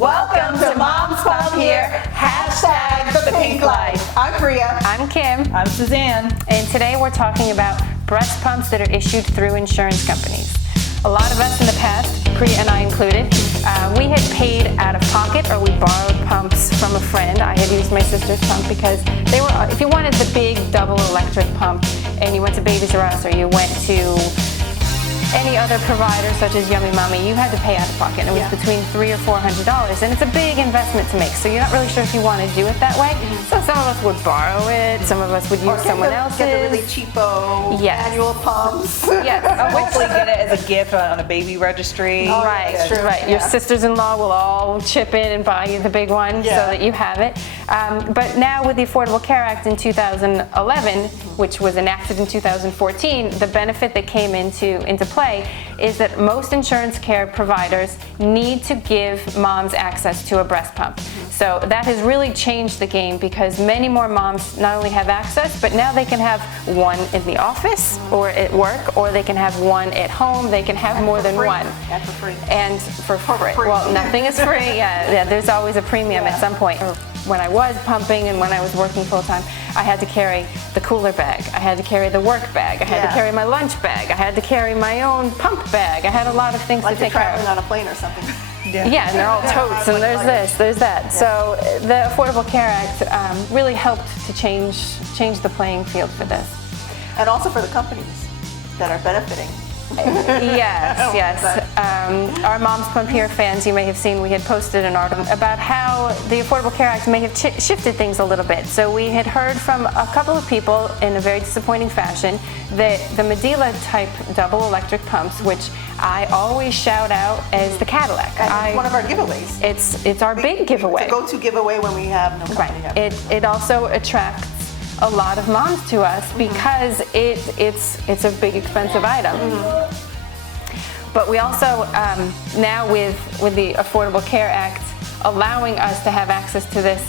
Welcome to Mom's Pump Here, hashtag the pink life. I'm Priya. I'm Kim. I'm Suzanne. And today we're talking about breast pumps that are issued through insurance companies. A lot of us in the past, Priya and I included, we had paid out of pocket or we borrowed pumps from a friend. I had used my sister's pump because they were, if you wanted the big double electric pump and you went to Babies R Us or you went to any other provider such as Yummy Mommy, you had to pay out of pocket. And it was between $300 or $400, and it's a big investment to make. So you're not really sure if you want to do it that way. So some of us would borrow it, some of us would use someone else's. Get the really cheapo annual pumps. Yes. Hopefully get it as a gift on a baby registry. Right, true. right. Your sisters-in-law will all chip in and buy you the big one so that you have it. But now with the Affordable Care Act in 2011, which was enacted in 2014, the benefit that came into play is that most insurance care providers need to give moms access to a breast pump. So that has really changed the game because many more moms not only have access, but now they can have one in the office or at work, or they can have one at home. They can have more than one. And for free. And for free. Well, nothing is free. Yeah, there's always a premium at some point. When I was pumping and when I was working full-time, I had to carry the cooler bag. I had to carry the work bag. I had to carry my lunch bag. I had to carry my own pump bag. I had a lot of things to take care of. Like you're traveling on a plane or something. Yeah, and they're all totes, and there's this, there's that. Yeah. So the Affordable Care Act really helped to change the playing field for this. And also for the companies that are benefiting. Yes. Our Moms Pump Here fans, you may have seen, we had posted an article about how the Affordable Care Act may have shifted things a little bit. So we had heard from a couple of people in a very disappointing fashion that the Medela type double electric pumps, which I always shout out as the Cadillac. And it's one of our giveaways. It's our big giveaway. It's a go-to giveaway when we have no company. Right. It also attracts a lot of moms to us because it's a big expensive item. But we also now with the Affordable Care Act allowing us to have access to this,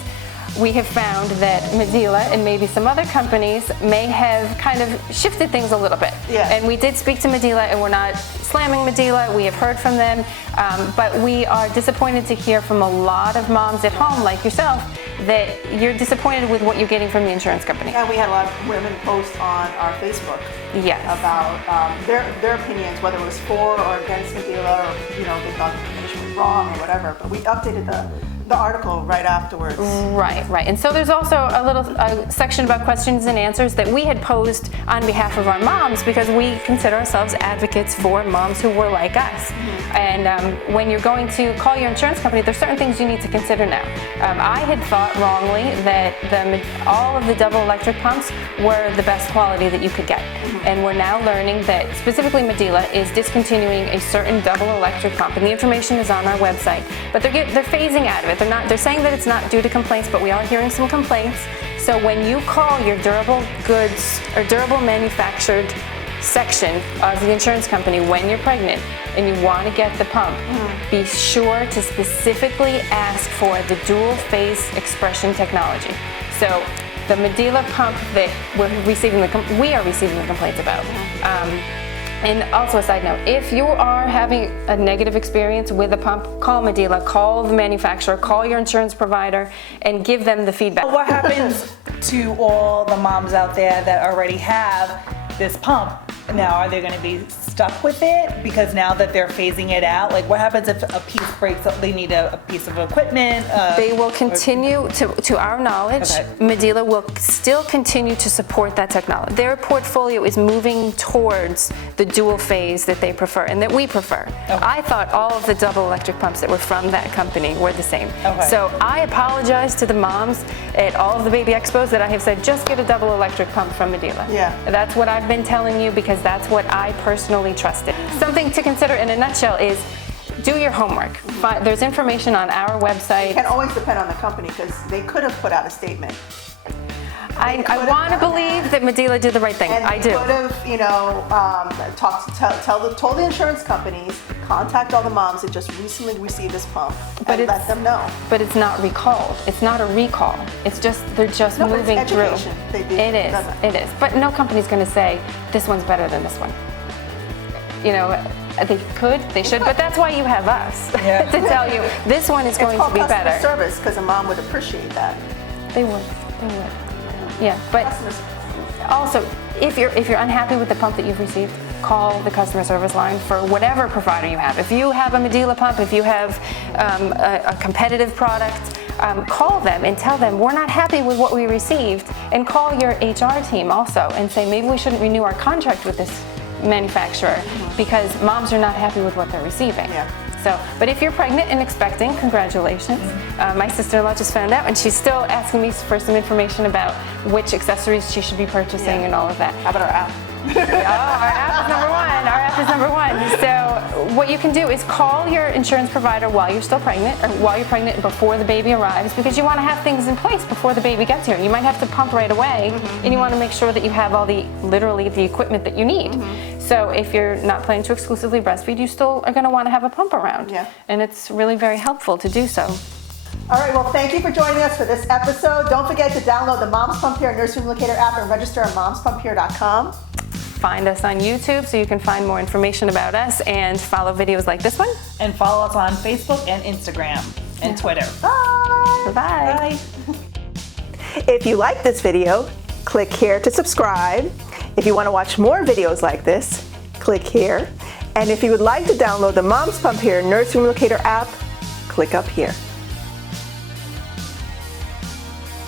we have found that Medela and maybe some other companies may have kind of shifted things a little bit. And we did speak to Medela, and we're not slamming Medela. We have heard from them, but we are disappointed to hear from a lot of moms at home, like yourself, that you're disappointed with what you're getting from the insurance company. And we had a lot of women post on our Facebook about their opinions, whether it was for or against Medela, or they thought the information was wrong or whatever. But we updated the article right afterwards. Right. And so there's also a section about questions and answers that we had posed on behalf of our moms because we consider ourselves advocates for moms who were like us. And when you're going to call your insurance company, there's certain things you need to consider now. I had thought wrongly that all of the double electric pumps were the best quality that you could get. And we're now learning that specifically Medela is discontinuing a certain double electric pump, and the information is on our website. But they're phasing out of it. They're saying that it's not due to complaints, but we are hearing some complaints. So when you call your durable goods or durable manufactured section of the insurance company when you're pregnant and you want to get the pump, be sure to specifically ask for the dual phase expression technology. So the Medela pump that we are receiving the complaints about. And also a side note, if you are having a negative experience with a pump, call Medela, call the manufacturer, call your insurance provider, and give them the feedback. What happens to all the moms out there that already have this pump? Now, are they going to be stuck with it because now that they're phasing it out? Like, what happens if a piece breaks? They need a piece of equipment? They will continue, to our knowledge, Medela will still continue to support that technology. Their portfolio is moving towards the dual phase that they prefer and that we prefer. I thought all of the double electric pumps that were from that company were the same. So I apologize to the moms at all of the baby expos that I have said, just get a double electric pump from Medela. That's what I've been telling you because that's what I personally trusted. Something to consider in a nutshell is do your homework. There's information on our website. You can always depend on the company because they could have put out a statement. I want to believe that Medela did the right thing. And I do. Could have, told the insurance companies, contact all the moms that just recently received this pump, and let them know. But it's not recalled. It's not a recall. It's just they're just moving it's through. education. It is. But no company's going to say this one's better than this one. They could, they should, but that's why you have us to tell you this one is going to be better. It's called customer service because a mom would appreciate that. They would. Yeah, but also, if you're unhappy with the pump that you've received, call the customer service line for whatever provider you have. If you have a Medela pump, if you have a competitive product, call them and tell them we're not happy with what we received, and call your HR team also and say maybe we shouldn't renew our contract with this manufacturer because moms are not happy with what they're receiving. Yeah. So, but if you're pregnant and expecting, congratulations. My sister-in-law just found out, and she's still asking me for some information about which accessories she should be purchasing and all of that. How about our app? Oh, our app is number one. Our app is number one. So what you can do is call your insurance provider while you're still pregnant, or while you're pregnant before the baby arrives, because you want to have things in place before the baby gets here. You might have to pump right away, and you want to make sure that you have all literally the equipment that you need. So if you're not planning to exclusively breastfeed, you still are going to want to have a pump around. Yeah. And it's really very helpful to do so. All right, well, thank you for joining us for this episode. Don't forget to download the MomsPumpHere Nursery Locator app and register on MomsPumpHere.com. Find us on YouTube so you can find more information about us and follow videos like this one. And follow us on Facebook and Instagram and Twitter. Bye. Bye. If you like this video, click here to subscribe. If you want to watch more videos like this, click here. And if you would like to download the MomsPumpHere Nursery Locator app, click up here.